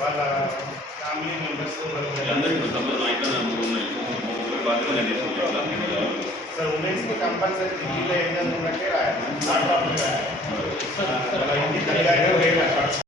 వాళ్ళ family members అందరికీ సంబంధం అయితే ఉన్నాయి బాధ్యత సార్ ఉమెన్స్ కి కంపల్సరీ డిగ్రీలో ఏంటంటే రాయాలి నాట్ రాయాలి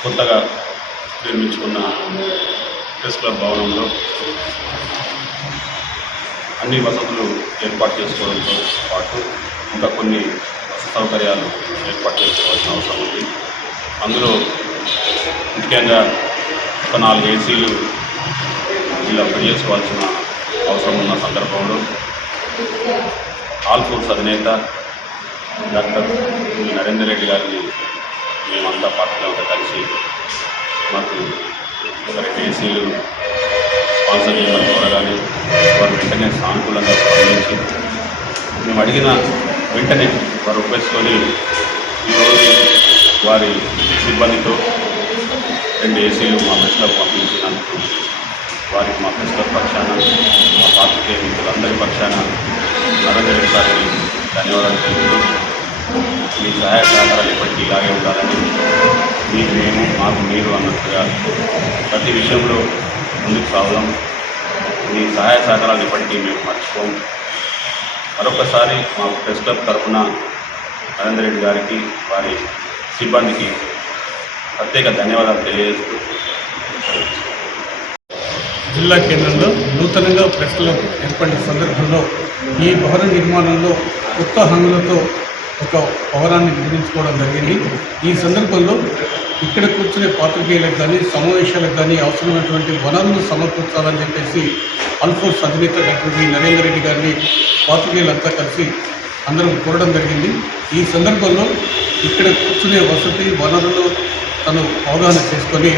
కొత్తగా నిర్మించుకున్న ప్రెస్ క్లబ్ భవనంలో అన్ని వసతులు ఏర్పాటు చేసుకోవడంతో పాటు ఇంకా కొన్ని వసతి సౌకర్యాలు ఏర్పాటు చేసుకోవాల్సిన అవసరం ఉంది. అందులో ముఖ్యంగా ఒక నాలుగు ఏసీలు ఇలా పని చేసుకోవాల్సిన అవసరం ఉన్న సందర్భంలో ఆల్ ఫోర్స్ అధినేత డాక్టర్ నరేందర్ రెడ్డి గారిని మేమంతా పార్టీలంతా కలిసి మాకు ఒక రెండు ఏసీలు స్పాన్సర్ చేయమని కోరగానే వారు వెంటనే సానుకూలంగా స్పందించి మేము అడిగిన వెంటనే వారు ఒప్పేసుకొని ఈరోజు వారి సిబ్బందితో రెండు ఏసీలు మా మెస్లో పంపించినందుకు వారికి మా మెస్ల పక్షాన మా పాత్రికేయ మిత్రులందరి పక్షాన నరేంద్ర రెడ్డి గారికి ధన్యవాదాలు తెలుపుతూ సహాయ సహకారాలు ఇప్పటికీ ఇలాగే ఉండాలని మీకు మేము మాకు మీరు అన్నట్టుగా ప్రతి విషయంలో ముందుకు సాగుదాం. మీ సహాయ సహకారాలు ఇప్పటికీ మేము మర్చిపోం. మరొకసారి మా ప్రెస్ క్లబ్ తరఫున నరేందర్ రెడ్డి గారికి వారి సిబ్బందికి ప్రత్యేక ధన్యవాదాలు తెలియజేస్తూ జిల్లా కేంద్రంలో నూతనంగా ప్రెస్ క్లబ్ ఏర్పడిన సందర్భంలో ఈ భవన నిర్మాణంలో కొత్త హంగులతో ఒక భవనాన్ని నిర్మించుకోవడం జరిగింది. ఈ సందర్భంలో ఇక్కడ కూర్చునే పాత్రికేయులకు కానీ సమావేశాలకు కానీ అవసరమైనటువంటి వనరులు సమకూర్చాలని చెప్పేసి అల్ఫోర్స్ అధినేత డాక్టర్ వి. నరేందర్ రెడ్డి గారిని పాత్రికేయులంతా కలిసి అందరం కోరడం జరిగింది. ఈ సందర్భంలో ఇక్కడ కూర్చునే వసతి వనరులు తను అవగాహన చేసుకొని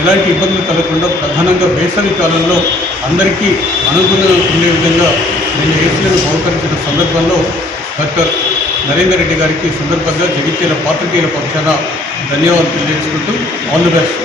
ఎలాంటి ఇబ్బందులు కలగకుండా ప్రధానంగా వేసవి కాలంలో అందరికీ అనుగుణంగా ఉండే విధంగా నేను ఏసీలను బహుకరించిన సందర్భంలో డాక్టర్ నరేందర్ రెడ్డి గారికి సందర్భంగా జగిత్యాల పాత్రికేయుల పక్షాన ధన్యవాదాలు తెలియజేసుకుంటూ ఆల్ ది బెస్ట్.